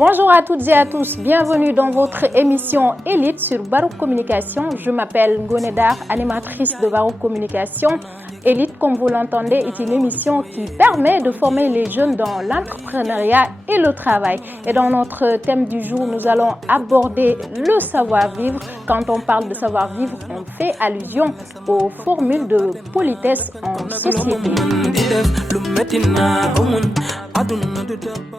Bonjour à toutes et à tous, bienvenue dans votre émission Élite sur Baroque Communication. Je m'appelle Ngonedar, animatrice de Baroque Communication. Élite, comme vous l'entendez, est une émission qui permet de former les jeunes dans l'entrepreneuriat et le travail. Et dans notre thème du jour, nous allons aborder le savoir-vivre. Quand on parle de savoir-vivre, on fait allusion aux formules de politesse en société.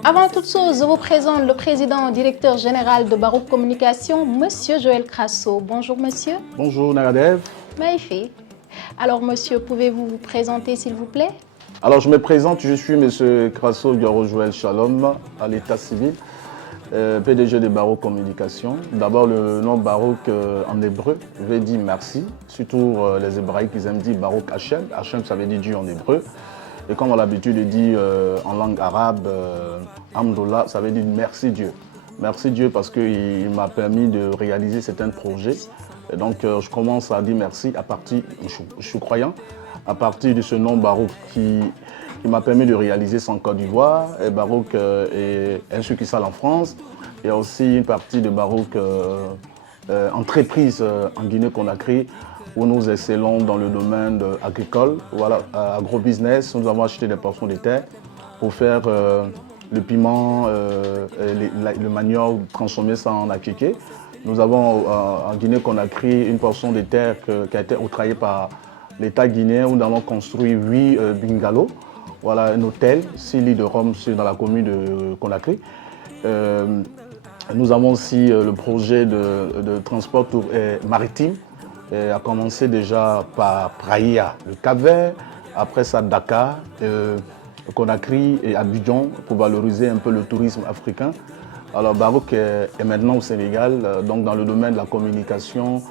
Avant toute chose, je vous présente le président directeur général de Baroque Communication, Monsieur Joël Crasso. Bonjour monsieur. Bonjour Naradev. Maïfi. Alors monsieur, pouvez-vous vous présenter s'il vous plaît? Alors je me présente, je suis monsieur Crasso Garo Joël Shalom à l'état civil, PDG de Baroque Communication. D'abord le nom Baroque en hébreu veut dire merci, surtout les hébraïques ils aiment dire Baroque Hachem. Hachem ça veut dire Dieu en hébreu. Et comme on a l'habitude de dire en langue arabe, Amdoullah, ça veut dire merci Dieu. Merci Dieu parce qu'il m'a permis de réaliser certains projets. Et donc je commence à dire merci à partir, je suis croyant, à partir de ce nom Baroque qui m'a permis de réaliser ça en Côte d'Ivoire, et Baroque est un succursale en France. Il y a aussi une partie de Baroque entreprise en Guinée-Conakry où nous excellons dans le domaine agricole, voilà, agro-business. Nous avons acheté des portions de terre pour faire le piment, le manioc, transformer ça en akéké. Nous avons en Guinée-Conakry une portion de terre qui a été octroyée par l'État guinéen où nous avons construit 8 bungalows. Voilà, un hôtel, 6 lits de Rome dans la commune de Conakry. Nous avons aussi le projet de transport maritime. A commencé déjà par Praia, le Cap-Vert, après ça Dakar, Conakry et Abidjan pour valoriser un peu le tourisme africain. Alors Baroque est maintenant au Sénégal, donc dans le domaine de la communication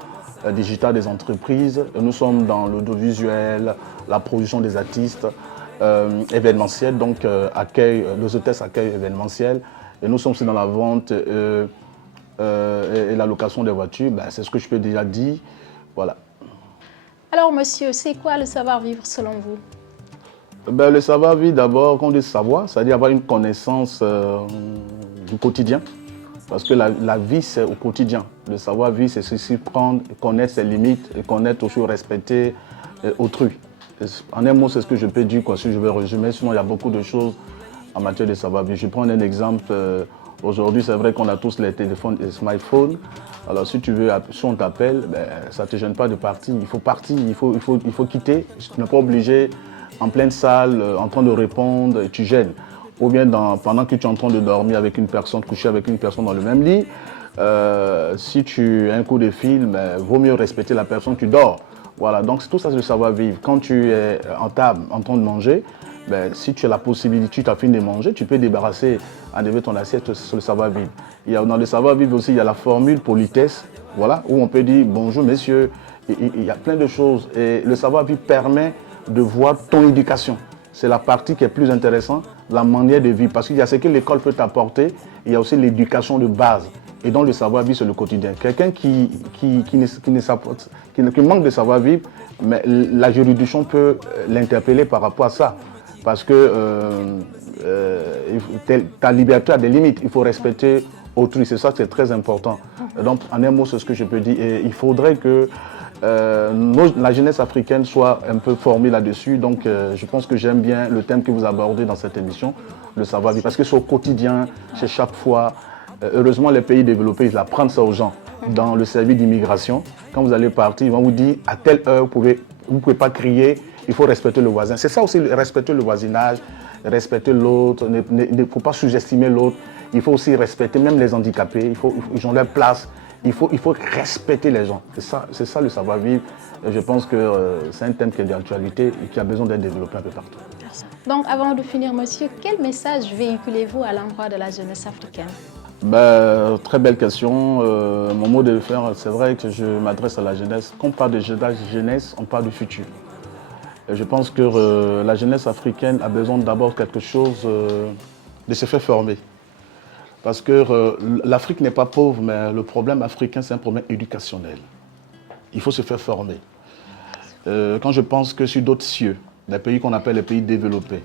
digitale des entreprises. Nous sommes dans l'audiovisuel, la production des artistes, événementiel, donc les hôtesses accueil événementiel. Et nous sommes aussi dans la vente et la location des voitures, c'est ce que je peux déjà dire. Voilà. Alors monsieur, c'est quoi le savoir-vivre selon vous? Le savoir-vivre d'abord, quand on dit savoir, c'est-à-dire avoir une connaissance du quotidien. Parce que la vie c'est au quotidien. Le savoir-vivre c'est se prendre, connaître ses limites et connaître aussi respecter autrui. En un mot c'est ce que je peux dire si je veux résumer, sinon il y a beaucoup de choses en matière de savoir-vivre. Je prends un exemple. Aujourd'hui, c'est vrai qu'on a tous les téléphones et les smartphones. Alors, si on t'appelle, ça ne te gêne pas de partir. Il faut partir, il faut quitter. Tu n'es pas obligé en pleine salle, en train de répondre, et tu gênes. Ou bien pendant que tu es en train de dormir avec une personne, coucher avec une personne dans le même lit, si tu as un coup de fil, vaut mieux respecter la personne, tu dors. Voilà, donc tout ça, c'est le savoir-vivre. Quand tu es en table, en train de manger, si tu as la possibilité, tu as fini de manger, tu peux débarrasser, enlever ton assiette sur le savoir-vivre. Dans le savoir-vivre aussi, il y a la formule politesse, voilà, où on peut dire bonjour messieurs, il y a plein de choses. Et le savoir-vivre permet de voir ton éducation. C'est la partie qui est plus intéressante, la manière de vivre. Parce qu'il y a ce que l'école peut t'apporter, il y a aussi l'éducation de base. Et donc le savoir-vivre, c'est le quotidien. Quelqu'un qui manque de savoir-vivre, mais la juridiction peut l'interpeller par rapport à ça. Parce que ta liberté a des limites, il faut respecter autrui, c'est ça, c'est très important. Donc en un mot, c'est ce que je peux dire. Et il faudrait que la jeunesse africaine soit un peu formée là-dessus. Donc je pense que j'aime bien le thème que vous abordez dans cette émission, le savoir-vivre. Parce que c'est au quotidien, c'est chaque fois. Heureusement, les pays développés, ils apprennent ça aux gens. Dans le service d'immigration, quand vous allez partir, ils vont vous dire à telle heure, vous ne pouvez pas crier. Il faut respecter le voisin. C'est ça aussi, respecter le voisinage, respecter l'autre. Il ne faut pas sous-estimer l'autre. Il faut aussi respecter même les handicapés. Ils ont leur place. Il faut respecter les gens. C'est ça le savoir-vivre. Et je pense que c'est un thème qui est d'actualité et qui a besoin d'être développé un peu partout. Merci. Donc avant de finir, monsieur, quel message véhiculez-vous à l'endroit de la jeunesse africaine? Très belle question. Mon mot de le faire, c'est vrai que je m'adresse à la jeunesse. Quand on parle de jeunesse, on parle du futur. Je pense que la jeunesse africaine a besoin d'abord quelque chose de se faire former. Parce que l'Afrique n'est pas pauvre, mais le problème africain, c'est un problème éducationnel. Il faut se faire former. Quand je pense que sur d'autres cieux, des pays qu'on appelle les pays développés,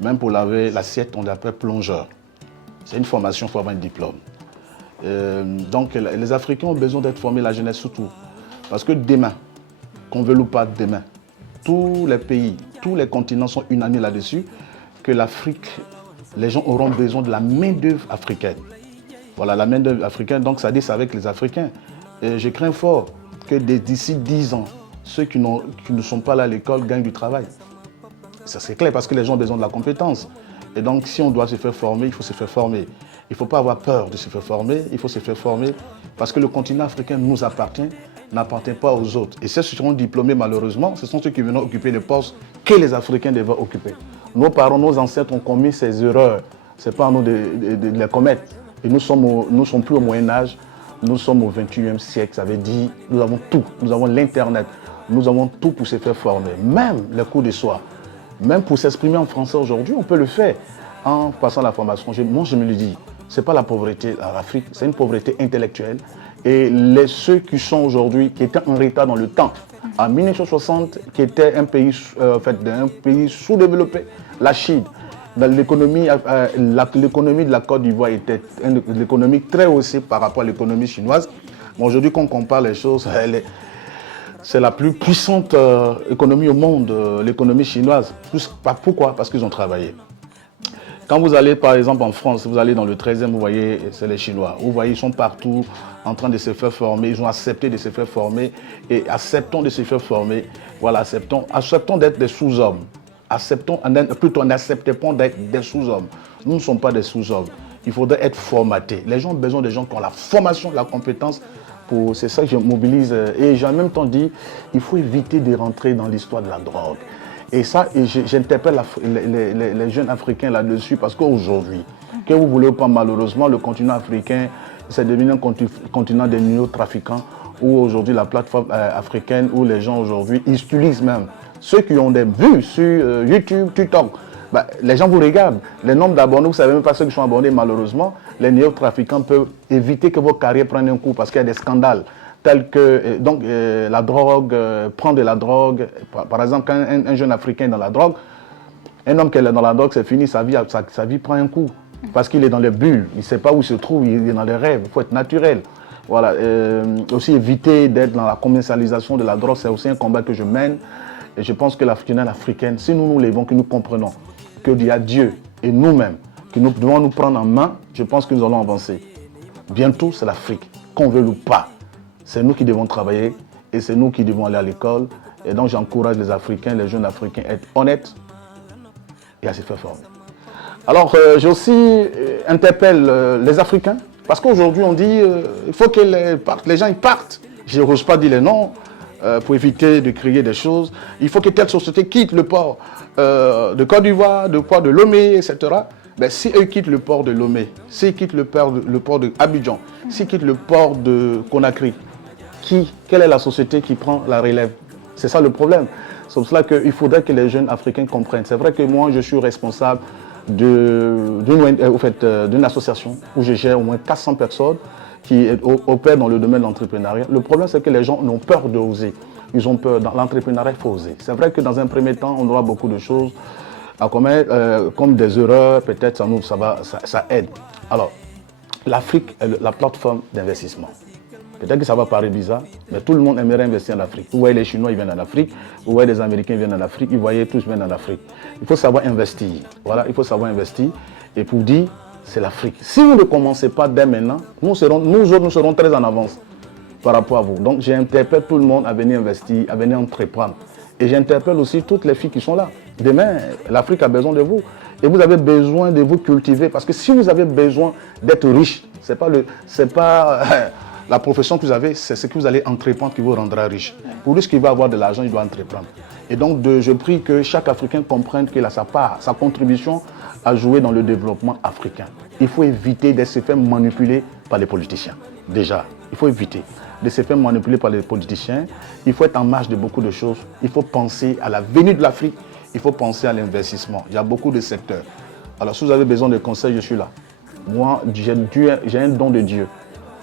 même pour laver l'assiette, on l'appelle plongeur. C'est une formation, il faut avoir un diplôme. Donc les Africains ont besoin d'être formés, la jeunesse surtout. Parce que demain, qu'on veuille ou pas demain, tous les pays, tous les continents sont unanimes là-dessus, que l'Afrique, les gens auront besoin de la main-d'œuvre africaine. Voilà, la main-d'œuvre africaine, donc ça dit c'est avec les Africains. Et je crains fort que d'ici 10 ans, ceux qui ne sont pas là à l'école gagnent du travail. Ça c'est clair, parce que les gens ont besoin de la compétence. Et donc si on doit se faire former, il faut se faire former. Il ne faut pas avoir peur de se faire former, il faut se faire former, parce que le continent africain nous appartient, n'appartient pas aux autres. Et ceux qui seront diplômés, malheureusement, ce sont ceux qui viennent occuper les postes que les Africains devaient occuper. Nos parents, nos ancêtres ont commis ces erreurs. Ce n'est pas à nous de les commettre. Et nous ne sommes plus au Moyen-Âge, nous sommes au XXIe siècle. Ça veut dire nous avons tout. Nous avons l'Internet. Nous avons tout pour se faire former. Même les cours de soir. Même pour s'exprimer en français aujourd'hui, on peut le faire en passant la formation. Moi, je me le dis, ce n'est pas la pauvreté en Afrique, c'est une pauvreté intellectuelle. Et ceux qui sont aujourd'hui, qui étaient en retard dans le temps, en 1960, qui était un pays, un pays sous-développé, la Chine, l'économie de la Côte d'Ivoire était une économie très haussée par rapport à l'économie chinoise. Bon, aujourd'hui, quand on compare les choses, c'est la plus puissante économie au monde, l'économie chinoise. Pourquoi? Parce qu'ils ont travaillé. Quand vous allez par exemple en France, vous allez dans le 13e, vous voyez, c'est les Chinois. Vous voyez, ils sont partout en train de se faire former. Ils ont accepté de se faire former. Et acceptons de se faire former. Voilà, acceptons d'être des sous-hommes. N'acceptons d'être des sous-hommes. Nous ne sommes pas des sous-hommes. Il faudrait être formatés. Les gens ont besoin de gens qui ont la formation, la compétence. C'est ça que je mobilise. Et j'ai en même temps dit, il faut éviter de rentrer dans l'histoire de la drogue. Et ça, j'interpelle les jeunes Africains là-dessus parce qu'aujourd'hui, que vous voulez ou pas, malheureusement, le continent africain, c'est devenu un continent des néo-trafiquants où aujourd'hui la plateforme africaine, où les gens aujourd'hui, ils utilisent même. Ceux qui ont des vues sur YouTube, TikTok, les gens vous regardent. Les nombres d'abonnés, vous ne savez même pas ceux qui sont abonnés, malheureusement. Les néo-trafiquants peuvent éviter que vos carrières prennent un coup parce qu'il y a des scandales. Tels que la drogue, prendre de la drogue. Par exemple, quand un jeune Africain est dans la drogue, un homme qui est dans la drogue, c'est fini, sa vie prend un coup. Parce qu'il est dans les bulles, il ne sait pas où il se trouve, il est dans les rêves, il faut être naturel. Voilà. Aussi éviter d'être dans la commercialisation de la drogue, c'est aussi un combat que je mène. Et je pense que la jeunesse africaine, si nous nous levons, que nous comprenons qu'il y a Dieu et nous-mêmes, que nous devons nous prendre en main, je pense que nous allons avancer. Bientôt, c'est l'Afrique, qu'on veut ou pas. C'est nous qui devons travailler et c'est nous qui devons aller à l'école. Et donc j'encourage les Africains, les jeunes Africains à être honnêtes et à se faire former. Alors j'ai aussi interpelle les Africains parce qu'aujourd'hui on dit il faut que les gens ils partent. Je n'ose pas dire les noms pour éviter de créer des choses. Il faut que telle société quitte le port de Côte d'Ivoire, de Lomé, etc. Ben, si eux quittent le port de Lomé, s'ils quittent le port de Abidjan, s'ils quittent le port de Conakry, quelle est la société qui prend la relève? C'est ça le problème. C'est pour cela qu'il faudrait que les jeunes Africains comprennent. C'est vrai que moi, je suis responsable d'une association où je gère au moins 400 personnes qui opèrent dans le domaine de l'entrepreneuriat. Le problème, c'est que les gens ont peur d'oser. Ils ont peur. Dans l'entrepreneuriat, il faut oser. C'est vrai que dans un premier temps, on aura beaucoup de choses à commettre, comme des erreurs, peut-être ça aide. Alors, l'Afrique est la plateforme d'investissement. Peut-être que ça va paraître bizarre, mais tout le monde aimerait investir en Afrique. Vous voyez les Chinois, ils viennent en Afrique. Vous voyez les Américains, ils viennent en Afrique. Vous voyez tous viennent en Afrique. Il faut savoir investir. Voilà, il faut savoir investir. Et pour dire, c'est l'Afrique. Si vous ne commencez pas dès maintenant, nous autres, nous serons très en avance par rapport à vous. Donc, j'interpelle tout le monde à venir investir, à venir entreprendre. Et j'interpelle aussi toutes les filles qui sont là. Demain, l'Afrique a besoin de vous. Et vous avez besoin de vous cultiver. Parce que si vous avez besoin d'être riche, c'est pas la profession que vous avez, c'est ce que vous allez entreprendre qui vous rendra riche. Pour lui, ce qui va avoir de l'argent, il doit entreprendre. Et donc, je prie que chaque Africain comprenne qu'il a sa part, sa contribution à jouer dans le développement africain. Il faut éviter de se faire manipuler par les politiciens. Déjà, il faut éviter de se faire manipuler par les politiciens. Il faut être en marge de beaucoup de choses. Il faut penser à l'avenir de l'Afrique. Il faut penser à l'investissement. Il y a beaucoup de secteurs. Alors, si vous avez besoin de conseils, je suis là. Moi, j'ai un don de Dieu.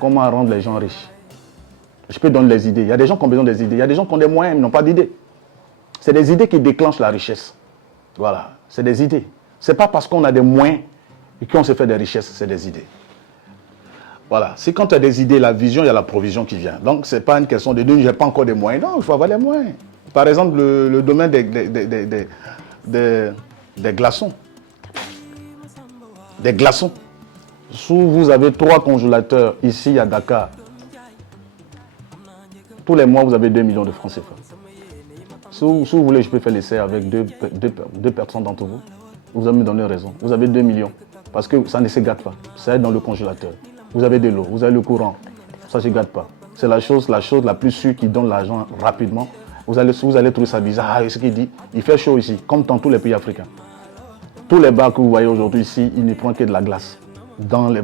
Comment rendre les gens riches? Je peux donner des idées. Il y a des gens qui ont besoin des idées. Il y a des gens qui ont des moyens, mais n'ont pas d'idées. C'est des idées qui déclenchent la richesse. Voilà, c'est des idées. Ce n'est pas parce qu'on a des moyens Et quand on se fait des richesses, c'est des idées. Voilà. Si quand tu as des idées, la vision, il y a la provision qui vient. Donc, ce n'est pas une question de dire, je n'ai pas encore des moyens. Non, il faut avoir les moyens. Par exemple, le domaine des glaçons. Des glaçons. Si vous avez 3 congélateurs ici à Dakar, tous les mois, vous avez 2 millions de francs CFA. Si vous voulez, je peux faire l'essai avec deux personnes d'entre vous. Vous allez me donner raison. Vous avez 2 millions. Parce que ça ne se gâte pas. Ça est dans le congélateur. Vous avez de l'eau, vous avez le courant. Ça ne se gâte pas. C'est la chose la plus sûre qui donne l'argent rapidement. Vous allez trouver ça bizarre. Ah, ce qu'il dit, il fait chaud ici, comme dans tous les pays africains. Tous les bars que vous voyez aujourd'hui ici, ils ne prennent que de la glace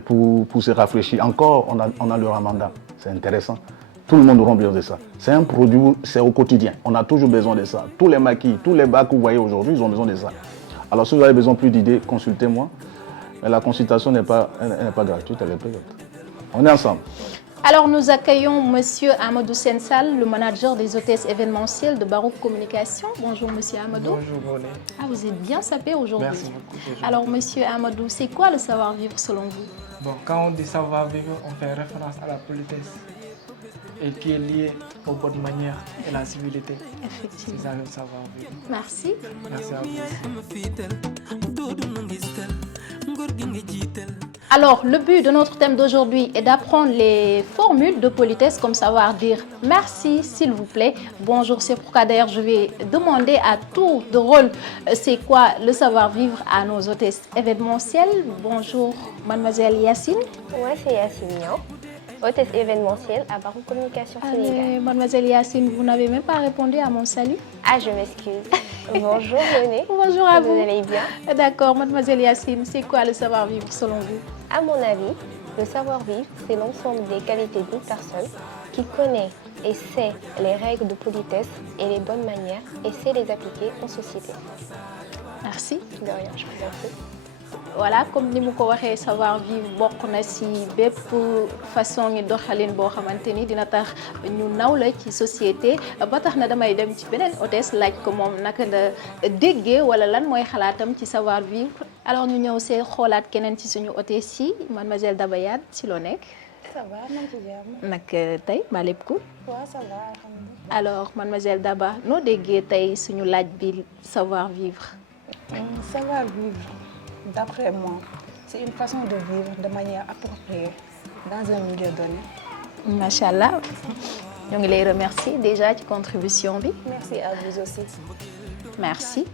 pour se rafraîchir. Encore, on a le ramadan. C'est intéressant. Tout le monde aura besoin de ça. C'est un produit, c'est au quotidien. On a toujours besoin de ça. Tous les maquis, tous les bars que vous voyez aujourd'hui, ils ont besoin de ça. Alors si vous avez besoin plus d'idées, consultez-moi. Mais la consultation n'est pas gratuite, elle est payante. On est ensemble. Alors nous accueillons Monsieur Amadou Sensal, le manager des hôtesses événementielles de Baroque Communication. Bonjour Monsieur Amadou. Bonjour Olé. Ah, vous êtes bien sapé aujourd'hui. Merci beaucoup. Alors Monsieur Amadou, c'est quoi le savoir-vivre selon vous? Bon, quand on dit savoir-vivre, on fait référence à la politesse et qui est liée aux bonnes manières et la civilité. Effectivement. C'est ça le savoir-vivre. Merci. Merci à vous. Alors, le but de notre thème d'aujourd'hui est d'apprendre les formules de politesse, comme savoir dire merci, s'il vous plaît, bonjour. C'est pourquoi d'ailleurs je vais demander à tour de rôle c'est quoi le savoir-vivre à nos hôtesses événementielles. Bonjour, mademoiselle Yacine. Moi, c'est Yacine Niang, hôtesse événementielle à Baroque Communication Sénégal. Mademoiselle Yacine, vous n'avez même pas répondu à mon salut. Ah, je m'excuse. Bonjour, René. Bonjour à vous. Vous allez bien? D'accord, mademoiselle Yacine, c'est quoi le savoir-vivre selon vous? À mon avis, le savoir-vivre, c'est l'ensemble des qualités d'une personne qui connaît et sait les règles de politesse et les bonnes manières et sait les appliquer en société. Merci. De rien, je vous en prie. Voilà, comme ni mu ko waxee savoir vivre bokk na ci bépp façon ngi doxalin boo xamante ni dina tax ñu naw la ci société ba tax na damay dem ci beneen hôtesse laaj ko moom naka la déggee wala lan mooy xalaatam ci savoir vivre. Alors ñu ñëw see xoolaat keneen ci suñu hôtesse yi mademoiselle Dabayad ci loo nekk. Ça va, man ci jàmm. nag tey mbaa lépp cool. Waaw, ça va, alhamdulilah. Alors mademoiselle Daba noo déggee tey suñu laaj bi savoir vivre. Savoir vivre, d'après moi, c'est une façon de vivre de manière appropriée dans un milieu donné. Macha allah ñoo ngi lay remercier déjà ci contribution bi. Merci à vous aussi. Merci.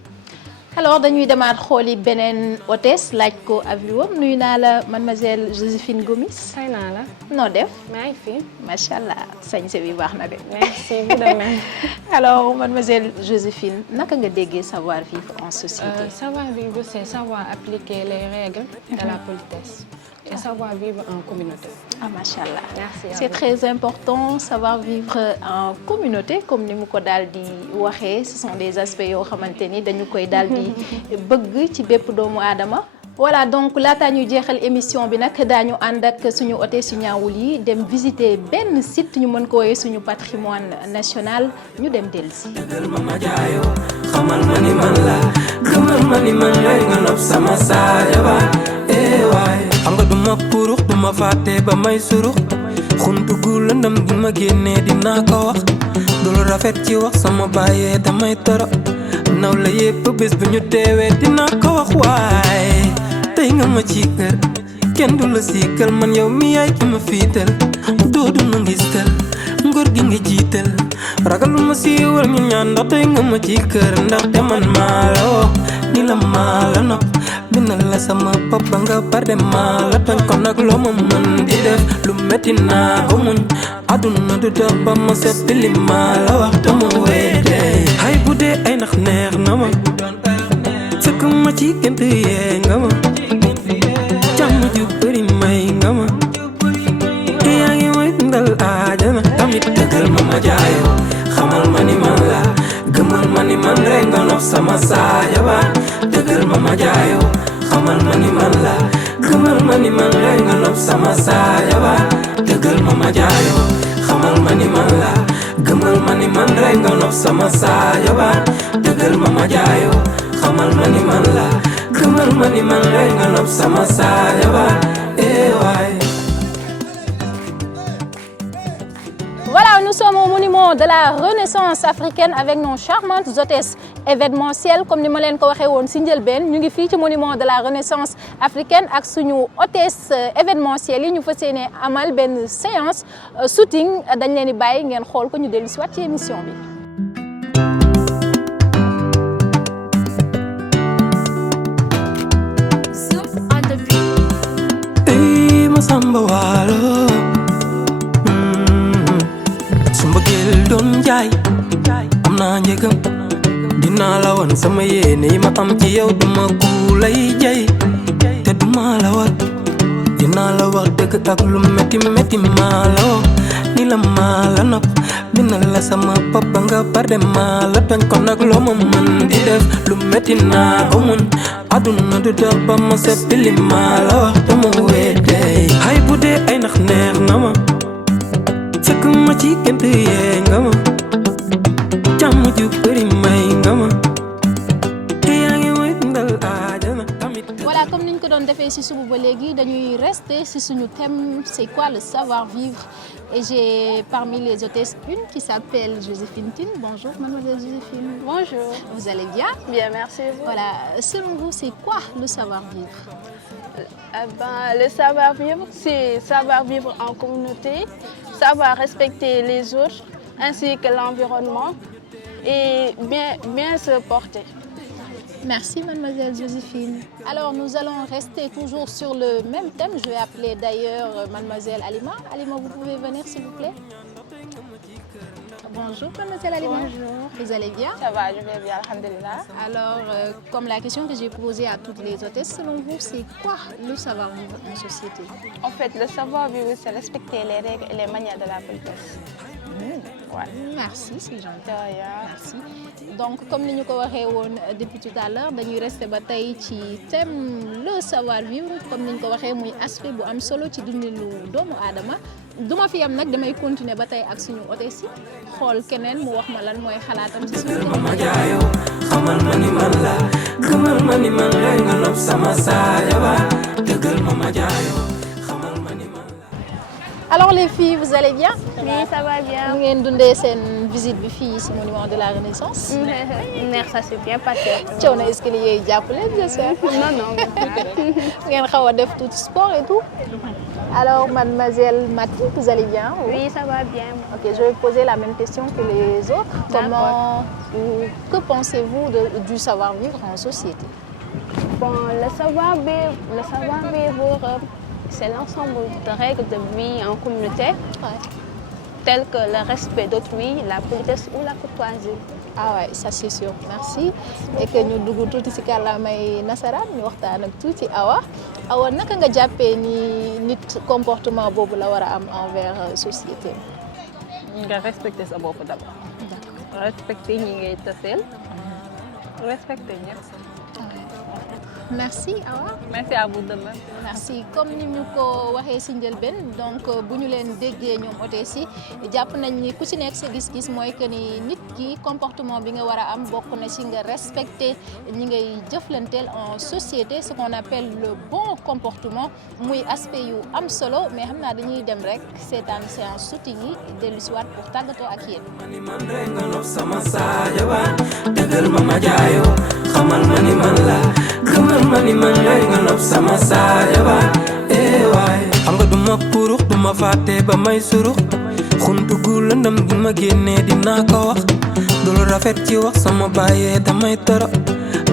Alors dañuy demaat xooli beneen hôtesse laaj ko avis wam nuyu naa la mademoiselle Joséphine Gomis. Fay naa la. noo def. maa ngi fi. macha allah sañse bi baax na de. Merci, vous de même. Alors mademoiselle Joséphine naka nga déggee savoir vivre en société. Savoir vivre, c'est savoir appliquer les règles de la politesse et savoir vivre en communauté. Ah macha allah. Merci à c'est vous. très important savoir vivre en communauté comme ni mu ko daal di waxee ce sont des aspects yoo xamante ni dañu koy daal di bëgg ci bépp doomu aadama. Voilà donc laata ñu jeexal émission bi nag daañu ànd ak suñu hôtesse yu ñaawul yi dem visiter benn site ñu mën ko woowee suñu patrimoine national ñu dem dellusi. xamal ma ni man la gëmal ma ni man lay nga nopp sama saaya ba waay xam nga duma purux duma fàtte ba may surux xuntu gu lëndëm gi ma génnee dinaa ko wax du lu rafet ci wax sama bàyyee damay toro naw la yépp bés bu ñu teewee dinaa ko wax waaye tey nga ma ci kër kenn du la siikal man yow mi yaay ki ma fiital doodu na ngistal ngor gi nga jiital ragalu ma siiwal ñu ñaan ndax tey nga ma ci kër ndax te man maa la woo ni la maa la nopp bindal la sama bopp nga barde maa la toñ ko nag loo ma mën di def lu metti naa ko muñ àdduna du dox ba ma seppi li maa la wax te ma weedee hay bu dee ay nax neex na ma fekk ma ci gént yee nga ma jàmm ju bëri may nga ma yaa ngi may dundal aajana tamit dëggal ma jaayoo xamal ma ni man la gëmal ma ni man rek nga nopp sama saaya ba dëggal ma jaayoo xamal ma ni man la gëmal ma ni man rek nga nopp sama saaya ba dëggal ma jaayoo xamal ma ni man la gëmal ma ni man rek nga nopp sama saaya ba dëggal ma jaayoo xamal ma ni man la gëmal ma ni man lay nga nopp sama saaya ba waay. Voilà, nous sommes au monument de la Renaissance africaine avec nos charmantes hôtesses événementielles comme ni ma leen ko waxee woon si njëlbeen ñu ngi fii ci monument de la Renaissance africaine ak suñu hôtesse événementielles yi ñu fas yéene amal benn séance shooting dañ leen di bàyyi ngeen xool ko ñu dellu si waat ci émission bi. Samba waalo su mbëggeel doon jaay am naa njëgam dinaa la wan sama yéene yi ma am ci yow duma ku lay jay te duma la wat dinaa la wax dëgg ak lu metti metti maa la wax ni la maa la nopp bindal la sama papa nga parde maa la toñ kon nag loo ma mën di def lu metti naa ko mun aduna du dox ba ma seppili maa la wax dama weetey hay bu dee ay nax neex na ma fekk ma ci gént yee nga ma jàmm ju bëri may nga ma te yaa ngi may dundal aajana tamit. Voilà, comme niñ ko doon defee ci suba ba léegi dañuy rester ci suñu thème c'est quoi le savoir-vivre et j'ai parmi les hôtesses une qui s'appelle Joséphine Tine. Bonjour mademoiselle Joséphine. Bonjour. Vous allez bien? Bien, merci. Voilà, selon vous c'est quoi le savoir-vivre? Le savoir-vivre, c'est savoir vivre en communauté, savoir respecter les autres ainsi que l'environnement et bien se porter. Merci mademoiselle Joséphine. Alors nous allons rester toujours sur le même thème. Je vais appeler d'ailleurs mademoiselle Alima. Alima, vous pouvez venir s'il vous plaît? Bonjour mademoiselle Alima. Bonjour. Vous allez bien? Ça va, je vais bien, alhamdulillah. Alors, comme la question que j'ai posée à toutes les hôtesses, selon vous, c'est quoi le savoir-vivre en société? En fait, le savoir-vivre, c'est respecter les règles et les manières de la politesse. Ouais. Merci, c'est gentil. De rien. Merci. Donc, comme ni ñu ko waxee woon depuis tout à l'heure dañuy rester ba tey ci thème le savoir-vivre comme ni ñu ko waxee muy aspect bu am solo ci dundinu doomu aadama. duma fi am nag damay continuer ba tey ak suñu hôtesse yi xool keneen mu wax ma lan mooy xalaatam ci suñu ma jaayoo xamal ma ni man la gëmal ma ni man lay nga nopp sama saaya ba dëggal ma jaayoo xamal ma ni man la. Alors les filles, vous allez bien? Oui, ça va bien. Vous ngeen dundee seen visite bi fii ci monument de la Renaissance? Ça s'est bien passé. coow na est-ce que liggéey jàpp leen j'espère? Non. ngeen xaw a def tout sport et tout? Alors mademoiselle Mati, vous allez bien? Oui, ça va bien. Ok, je vais poser la même question que les autres. Que pensez-vous du savoir-vivre en société? Bon, le savoir-vivre, c'est l'ensemble de règles de vie en communauté, telles que le respect d'autrui, la politesse ou la courtoisie. Ah ouais, ça c'est sûr. Merci. Et que ñu dugg tuuti ci kàllaamay nasaraan ñu waxtaan ak tuuti Awa naka nga jàppee ni nit comportement boobu la war a am envers société? nga respecter sa bopp d'abord. Respecter ñi ngay taseel. Respecter ñëpp. Merci Awa. Merci à vous de même. Merci comme ni ñu ko waxee ci njëlbeen donc bu ñu leen déggee ñoom hôtesse yi jàpp nañ ni ku ci nekk sa gis-gis mooy que ni nit ki comportement bi nga war a am bokk na ci nga respecter ñi ngay jëflanteel en société ce qu'on appelle le bon comportement muy aspect yu am solo mais xam naa dañuy dem rek seetaan séance shooting yi dellu ci waat pour tàggatoo ak yéen. mani man lay nga nopp sama saaya ba waay. xam nga duma purux duma fàtte ba may surux xuntu gu lëndëm gi ma génnee dinaa ko wax du lu rafet ci wax sama bàyyee damay toro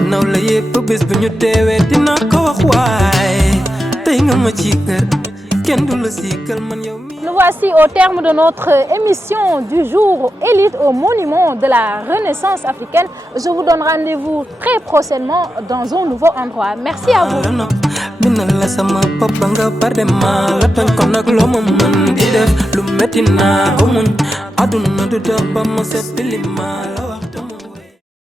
naw la yépp bés bu ñu teewee dinaa ko wax waay tey nga ma ci kër kenn du la siikal man yow mi. Nous voici au terme de notre émission du jour Élite au monument de la Renaissance africaine. Je vous donne rendez-vous très prochainement dans un nouveau endroit. Merci à vous. bindal la sama papa nga parde maa la toñ kon nag loo ma mën di def lu metti naa ko muñ aduna du dox ba ma seppili maa la